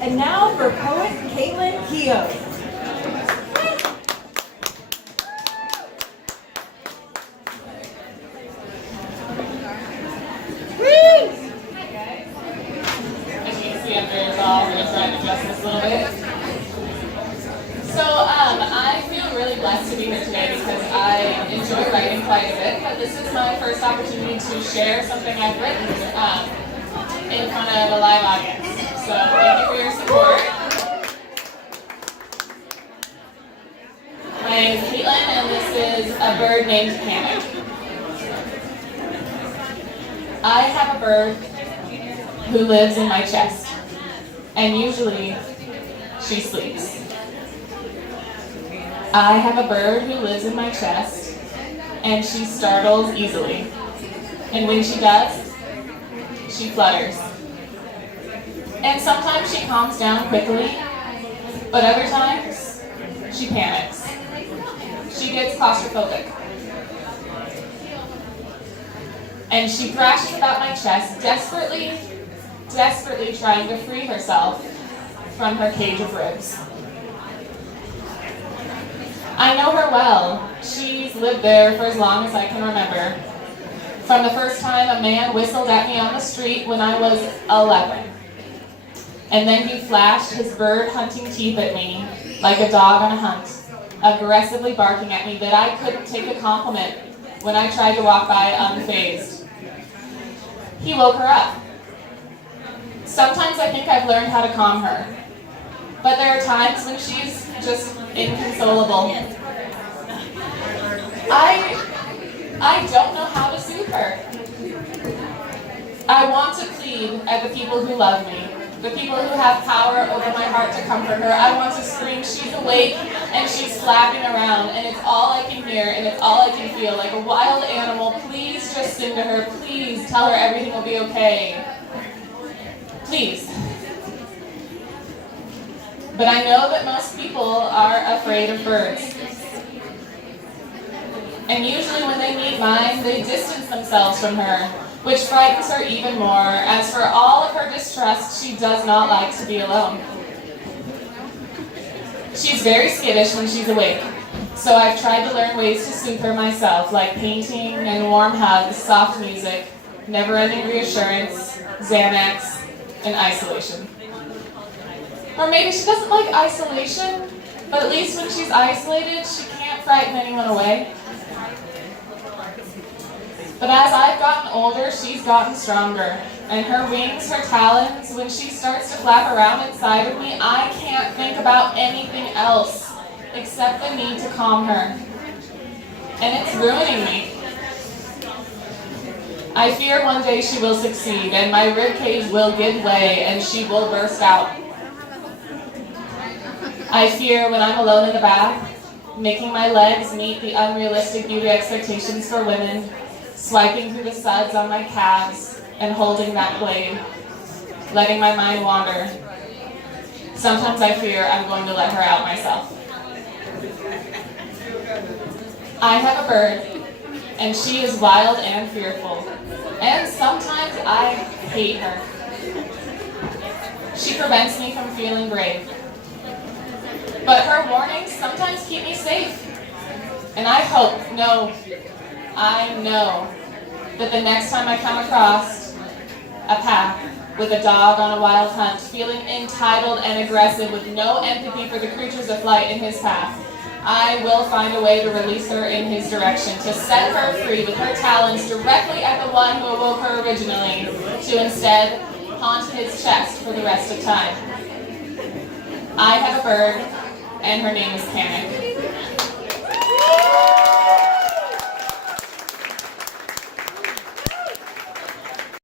And now for poet Keogh. I'm going to try and adjust this a little bit. So I feel really blessed to be here today because I enjoy writing quite a bit, but this is my first opportunity to share something I've written in front of a live audience. So thank you for your support. My name is Caitlin, and this is a bird named Panic. I have a bird who lives in my chest. And usually, she sleeps. I have a bird who lives in my chest, and she startles easily. And when she does, she flutters. And sometimes she calms down quickly, but other times, she panics. She gets claustrophobic. And she thrashes about my chest, desperately trying to free herself from her cage of ribs. I know her well. She's lived there for as long as I can remember. From the first time a man whistled at me on the street when I was 11. And then he flashed his bird-hunting teeth at me like a dog on a hunt, aggressively barking at me that I couldn't take a compliment when I tried to walk by unfazed. He woke her up. Sometimes I think I've learned how to calm her, but there are times when she's just inconsolable. I don't know how to soothe her. I want to plead at the people who love me, the people who have power over my heart to comfort her. I want to scream, she's awake and she's flapping around, and it's all I can hear and it's all I can feel, like a wild animal. Please just sing to her. Please tell her everything will be okay. Please. But I know that most people are afraid of birds. And usually when they meet mine, they distance themselves from her, which frightens her even more. As for all of her distrust, she does not like to be alone. She's very skittish when she's awake, so I've tried to learn ways to soothe her myself, like painting and warm hugs, soft music, never-ending reassurance, Xanax, and isolation. Or maybe she doesn't like isolation, but at least when she's isolated, she can't frighten anyone away. But as I've gotten older, she's gotten stronger. And her wings, her talons, when she starts to flap around inside of me, I can't think about anything else except the need to calm her. And it's ruining me. I fear one day she will succeed, and my ribcage will give way, and she will burst out. I fear when I'm alone in the bath, making my legs meet the unrealistic beauty expectations for women, swiping through the suds on my calves, and holding that blade, letting my mind wander. Sometimes I fear I'm going to let her out myself. I have a bird, and she is wild and fearful. And sometimes I hate her. She prevents me from feeling brave. But her warnings sometimes keep me safe. And I know that the next time I come across a path with a dog on a wild hunt, feeling entitled and aggressive with no empathy for the creatures of flight in his path, I will find a way to release her in his direction, to set her free with her talons directly at the one who awoke her originally, to instead haunt his chest for the rest of time. I have a bird, and her name is Panic.